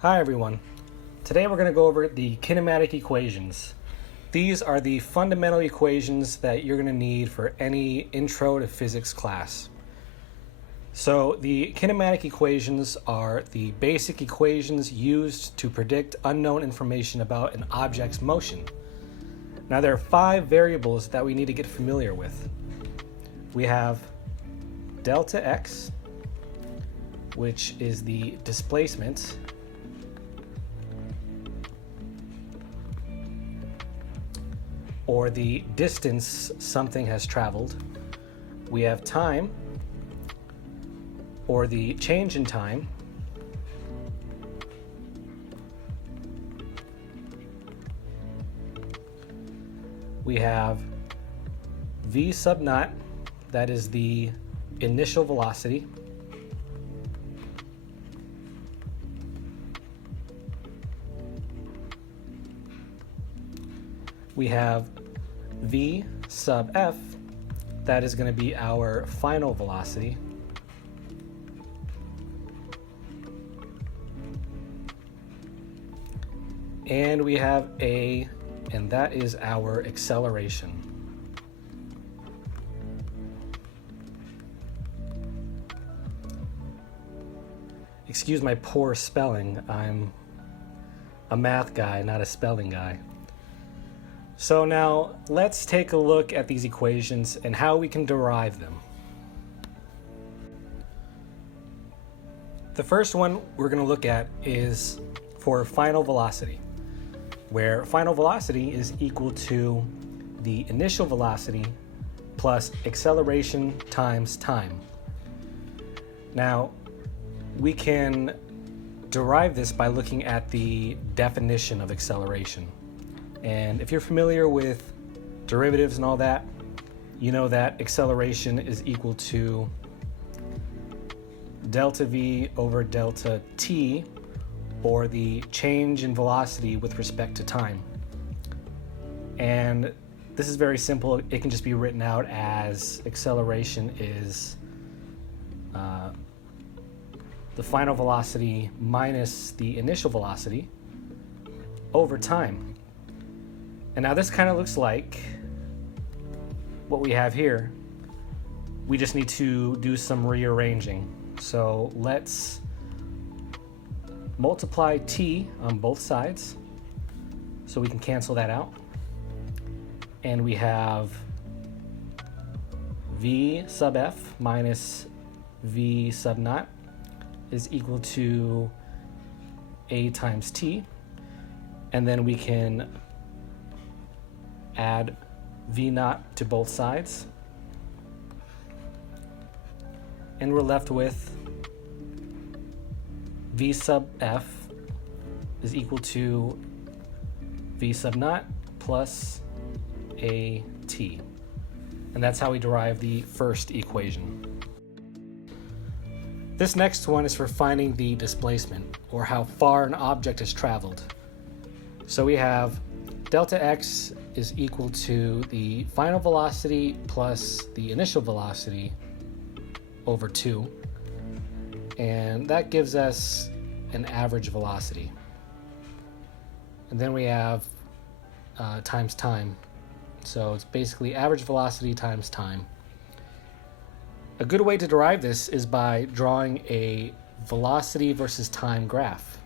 Hi everyone. Today we're going to go over the kinematic equations. These are the fundamental equations that you're going to need for any intro to physics class. So the kinematic equations are the basic equations used to predict unknown information about an object's motion. Now there are 5 variables that we need to get familiar with. We have delta x, which is the displacement, or the distance something has traveled. We have time, or the change in time. We have v sub naught, that is the initial velocity. We have v sub f, that is going to be our final velocity. And we have a, and that is our acceleration. Excuse my poor spelling. I'm a math guy, not a spelling guy. So now let's take a look at these equations and how we can derive them. The first one we're going to look at is for final velocity, where final velocity is equal to the initial velocity plus acceleration times time. Now, we can derive this by looking at the definition of acceleration. And if you're familiar with derivatives and all that, you know that acceleration is equal to delta v over delta t, or the change in velocity with respect to time. And this is very simple. It can just be written out as acceleration is the final velocity minus the initial velocity over time. And now this kind of looks like what we have here. We just need to do some rearranging. So let's multiply t on both sides so we can cancel that out. And we have v sub f minus v sub naught is equal to a times t. And then we can add v naught to both sides, and we're left with v sub f is equal to v sub naught plus a t. And that's how we derive the first equation. This next one is for finding the displacement, or how far an object has traveled. So we have delta x is equal to the final velocity plus the initial velocity over 2. And that gives us an average velocity. And then we have times time. So it's basically average velocity times time. A good way to derive this is by drawing a velocity versus time graph.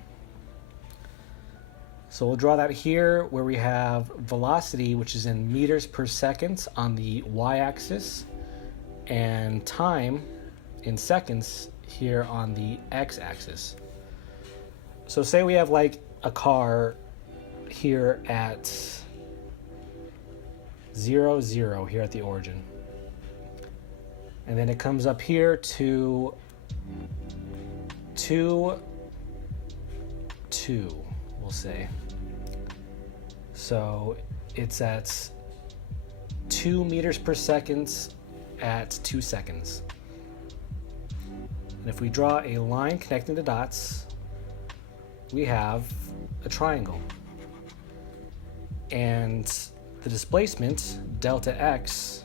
So we'll draw that here, where we have velocity, which is in meters per second on the y-axis, and time in seconds here on the x-axis. So say we have like a car here at 0, 0 here at the origin. And then it comes up here to 2, 2, we'll say. So it's at 2 meters per second at 2 seconds. And if we draw a line connecting the dots, we have a triangle. And the displacement, delta x,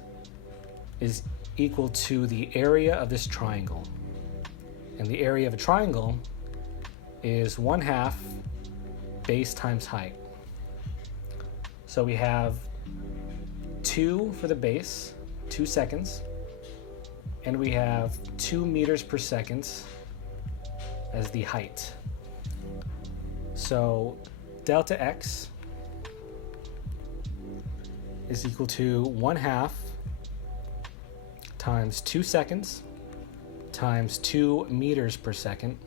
is equal to the area of this triangle. And the area of a triangle is 1/2 base times height. So we have 2 for the base, 2 seconds, and we have 2 meters per second as the height. So delta x is equal to 1/2 times 2 seconds times 2 meters per second,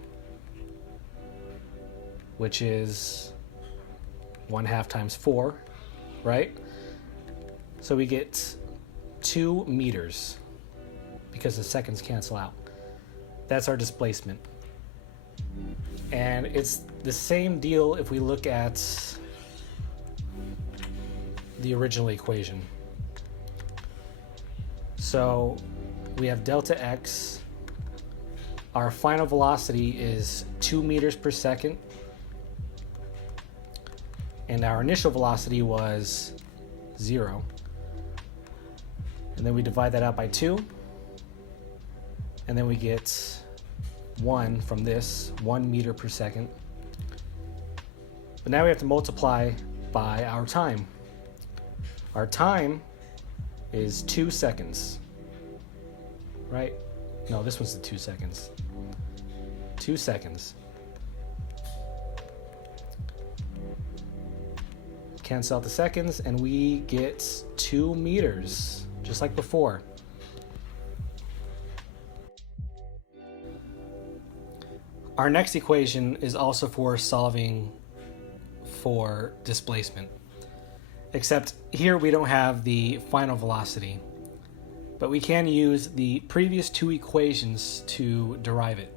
which is 1/2 times 4, right? So we get 2 meters because the seconds cancel out. That's our displacement. And it's the same deal if we look at the original equation. So we have delta x. Our final velocity is 2 meters per second. And our initial velocity was 0. And then we divide that out by 2. And then we get 1 from this, 1 meter per second. But now we have to multiply by our time. Our time is 2 seconds, right? No, this one's the 2 seconds. 2 seconds. Cancel out the seconds, and we get 2 meters, just like before. Our next equation is also for solving for displacement, except here we don't have the final velocity, but we can use the previous 2 equations to derive it.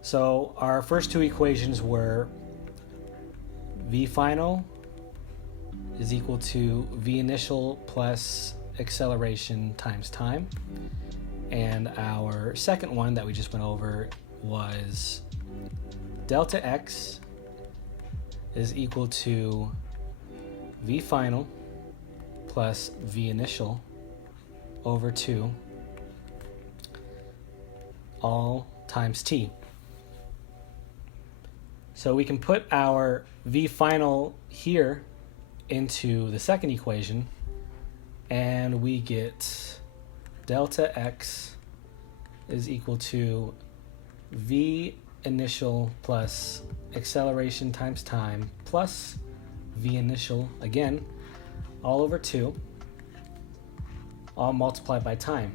So our first 2 equations were v final is equal to v initial plus acceleration times time. And our second one that we just went over was delta x is equal to v final plus v initial over 2 all times t. So we can put our v final here into the second equation, and we get delta x is equal to v initial plus acceleration times time plus v initial again all over 2 all multiplied by time.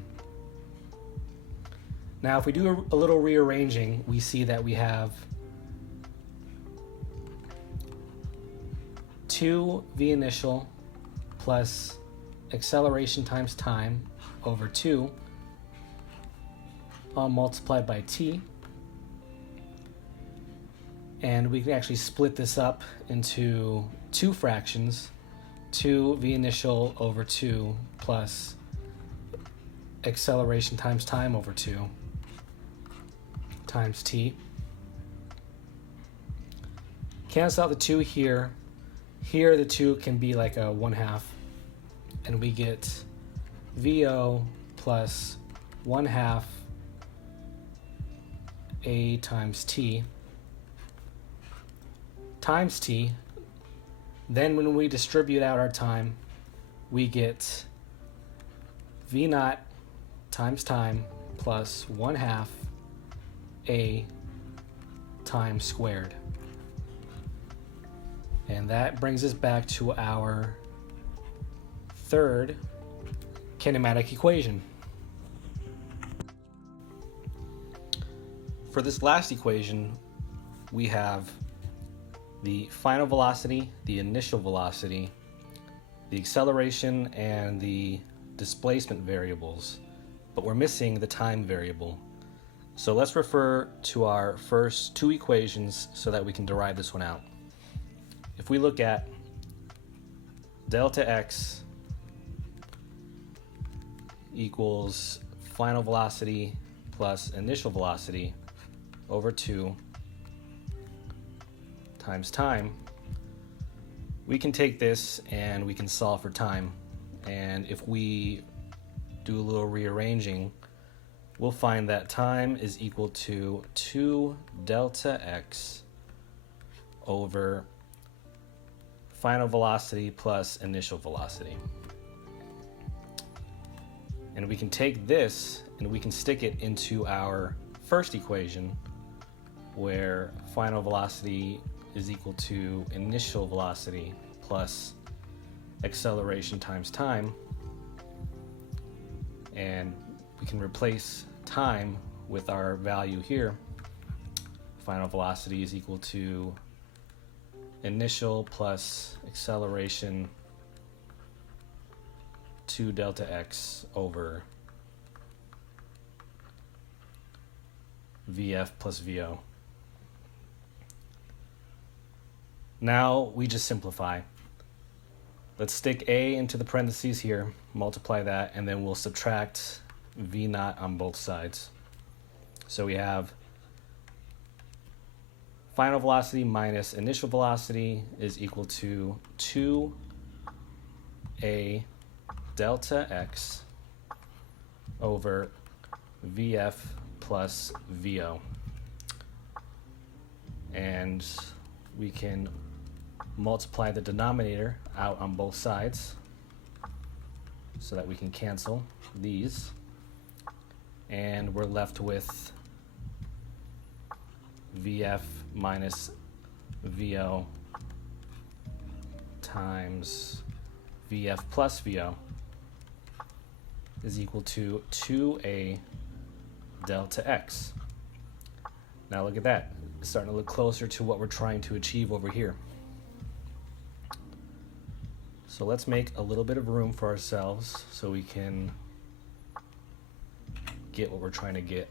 Now if we do a little rearranging, we see that we have 2 v initial plus acceleration times time over 2 all multiplied by t, and we can actually split this up into 2 fractions, 2 v initial over 2 plus acceleration times time over 2 times t. Cancel out the 2 here. Here the 2 can be like a 1/2, and we get VO plus 1/2 A times T times T. Then when we distribute out our time, we get V naught times time plus 1/2 A time squared. And that brings us back to our third kinematic equation. For this last equation, we have the final velocity, the initial velocity, the acceleration, and the displacement variables, but we're missing the time variable. So let's refer to our first 2 equations so that we can derive this one out. If we look at delta x equals final velocity plus initial velocity over 2 times time, we can take this and we can solve for time. And if we do a little rearranging, we'll find that time is equal to 2 delta x over final velocity plus initial velocity. And we can take this and we can stick it into our first equation, where final velocity is equal to initial velocity plus acceleration times time. And we can replace time with our value here. Final velocity is equal to initial plus acceleration 2 delta x over Vf plus Vo. Now we just simplify. Let's stick a into the parentheses here, multiply that, and then we'll subtract v naught on both sides. So we have final velocity minus initial velocity is equal to 2a delta x over Vf plus Vo. And we can multiply the denominator out on both sides so that we can cancel these. And we're left with Vf minus Vo times Vf plus Vo is equal to 2a delta x. Now look at that. It's starting to look closer to what we're trying to achieve over here. So let's make a little bit of room for ourselves so we can get what we're trying to get.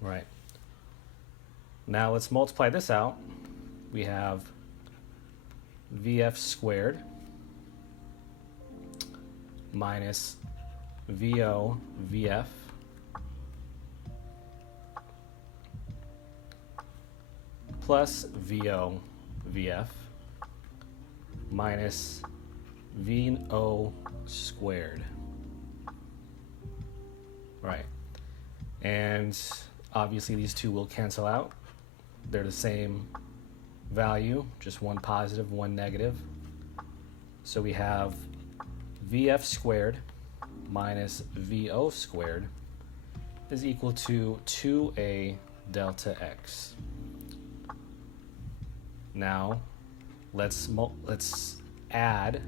Right. Now let's multiply this out. We have Vf squared minus Vo Vf plus Vo Vf minus Vo squared. Right. And obviously these two will cancel out. They're the same value, just one positive, one negative. So we have Vf squared minus Vo squared is equal to 2a delta x. Now let's add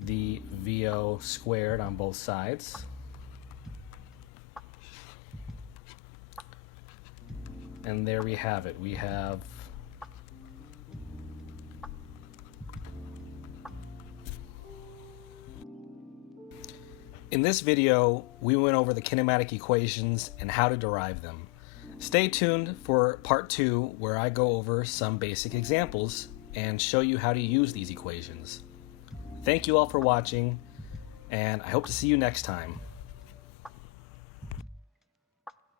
the Vo squared on both sides. And there we have it. We have in this video, we went over the kinematic equations and how to derive them. Stay tuned for part 2, where I go over some basic examples and show you how to use these equations. Thank you all for watching, and I hope to see you next time.